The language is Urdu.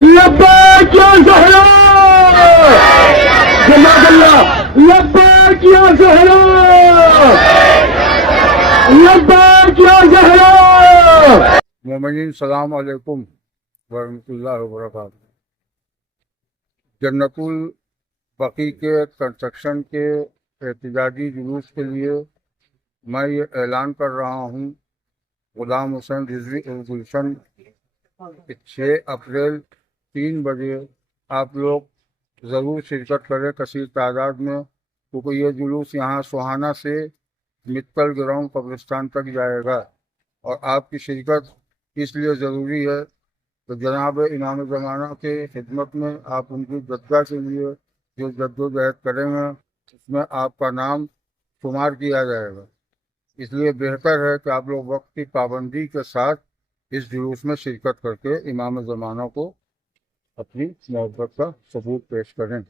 لبیک یا زہرا جزاک اللہ لبیک یا زہرا لبیک یا زہرا مومنین السلام علیکم ورحمۃ اللہ وبرکاتہ۔ جنت البقیع کے کنسٹرکشن کے احتجاجی جلوس کے لیے میں یہ اعلان کر رہا ہوں، غلام حسین رضوی گلشن 6 اپریل 3 بجے آپ لوگ ضرور شرکت کریں کثیر تعداد میں، کیونکہ یہ جلوس یہاں سوہانہ سے متکل گراؤنڈ قبرستان تک جائے گا، اور آپ کی شرکت اس لیے ضروری ہے تو جناب امام زمانہ کے خدمت میں آپ ان کی جدگاہ کے لیے جو جدوجہد کریں گے اس میں آپ کا نام شمار کیا جائے گا۔ اس لیے بہتر ہے کہ آپ لوگ وقت کی پابندی کے ساتھ اس جلوس میں شرکت کر کے امام زمانہ کو اپنی محبت کا ثبوت پیش کریں۔